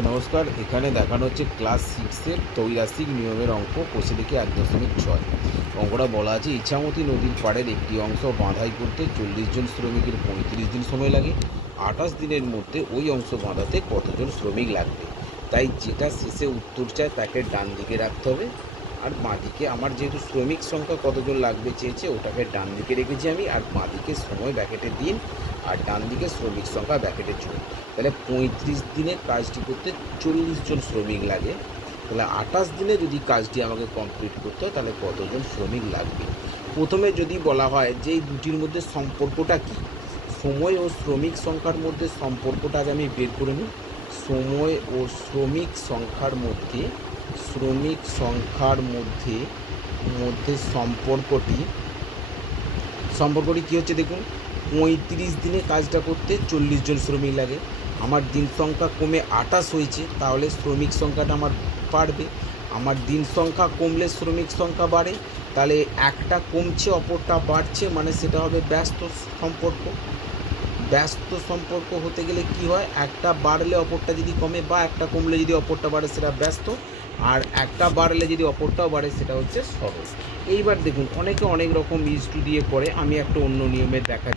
নমস্কার। এখানে দেখানো হচ্ছে ক্লাস 6-এর ত্রৈমাসিক নিয়মের অঙ্ক কোষে দেখে 1.6। অঙ্কটা বলা আছে, ইছামতি নদীর পাড়ের একটি অংশ বাঁধাই করতে 40 জন শ্রমিকের 35 দিন সময় লাগে। 28 দিনের মধ্যে ওই অংশ বাঁধাতে কতজন শ্রমিক লাগবে? তাই যেটা শেষে উত্তর চায় তাকে ডান দিকে রাখতে হবে, আর বাঁদিকে আমার যেহেতু শ্রমিক সংখ্যা কতজন লাগবে চেয়েছে ওটাকে ডান দিকে রেখেছি আমি, আর বাঁদিকে সময় ব্যাকেটে দিন আর ডান দিকে শ্রমিক সংখ্যা ব্যাকেটে চলুন। তাহলে 35 দিনে কাজটি করতে 40 জন শ্রমিক লাগে। তাহলে 28 দিনে যদি কাজটি আমাকে কমপ্লিট করতে হয় তাহলে কতজন শ্রমিক লাগবে? প্রথমে যদি বলা হয় যে এই দুটির মধ্যে সম্পর্কটা কী, সময় ও শ্রমিক সংখ্যার মধ্যে সম্পর্কটাকে আমি বের করে নিই। সময় ও শ্রমিক সংখ্যার মধ্যে সম্পর্কটি কী হচ্ছে দেখুন। 35 দিনে কাজটা করতে 40 জন শ্রমিক লাগে। আমার দিন সংখ্যা কমে 28 হয়েছে, তাহলে শ্রমিক সংখ্যাটা আমার বাড়বে। আমার দিন সংখ্যা কমলে শ্রমিক সংখ্যা বাড়ে, তাহলে একটা কমছে অপরটা বাড়ছে, মানে সেটা হবে ব্যস্ত সম্পর্ক। ব্যস্ত সম্পর্ক হতে গেলে কি হয়, একটা বাড়লে অপরটা যদি কমে বা একটা কমলে যদি অপরটা বাড়ে সেটা ব্যস্ত, আর একটা বাড়লে যদি অপরটাও বাড়ে সেটা হচ্ছে সরল। এইবার দেখুন, অনেকে অনেক রকম ইজ টু দিয়ে করে, আমি একটা অন্য নিয়মে দেখা